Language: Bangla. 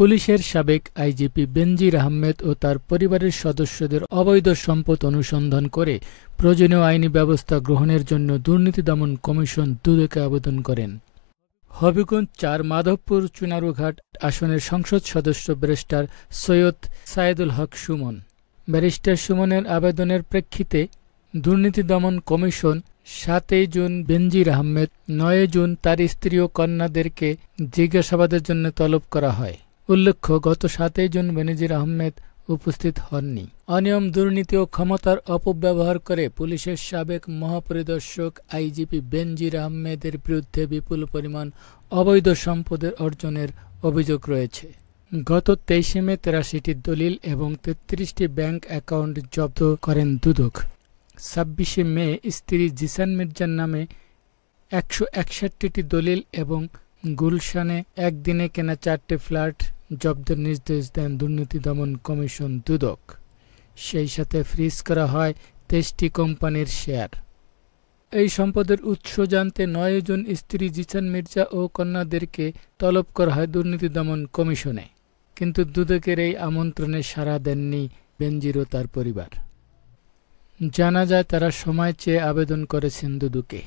পুলিশের সাবেক আইজিপি বেনজির আহমেদ ও তার পরিবারের সদস্যদের অবৈধ সম্পদ অনুসন্ধান করে প্রয়োজনীয় আইনি ব্যবস্থা গ্রহণের জন্য দুর্নীতি দমন কমিশন দুদকে আবেদন করেন। হবিগঞ্জ ৪ মাধবপুর চুনারুঘাট আসনের সংসদ সদস্য ব্যারিস্টার সৈয়দ সায়েদুল হক সুমন। ব্যারিস্টার সুমনের আবেদনের প্রেক্ষিতে দুর্নীতি দমন কমিশন ৭ জুন বেনজির আহমেদ, ৯ জুন তার স্ত্রী ও কন্যাদেরকে জিজ্ঞাসাবাদের জন্য তলব করা হয়। উল্লেখ্য, গত ৭ জুন বেনজির আহমেদ উপস্থিত হননি। অনিয়ম, দুর্নীতি ও ক্ষমতার অপব্যবহার করে পুলিশের সাবেক মহাপরিদর্শক আইজিপি বেনজির আহমেদের বিরুদ্ধে বিপুল পরিমাণ অবৈধ সম্পদের অর্জনের অভিযোগ রয়েছে। গত ২৩ মে ৮৩টি দলিল এবং ৩৩টি ব্যাংক অ্যাকাউন্ট জব্দ করেন দুদক। ২৬ মে স্ত্রী জিসান মির্জার নামে ১৬১টি দলিল এবং গুলশানে একদিনে কেনা ৪টি ফ্ল্যাট জব্দের নির্দেশ দেন দুর্নীতি দমন কমিশন দুদক। সেই সাথে ফ্রিজ করা হয় ২৩টি কোম্পানির শেয়ার। এই সম্পদের উৎস জানতে ৯ জুন স্ত্রী জিসান মির্জা ও কন্যাদেরকে তলব করা হয় দুর্নীতি দমন কমিশনে। কিন্তু দুদকের এই আমন্ত্রণে সাড়া দেননি বেনজির ও তার পরিবার। জানা যায়, তারা সময় চেয়ে আবেদন করেছেন দুদকে।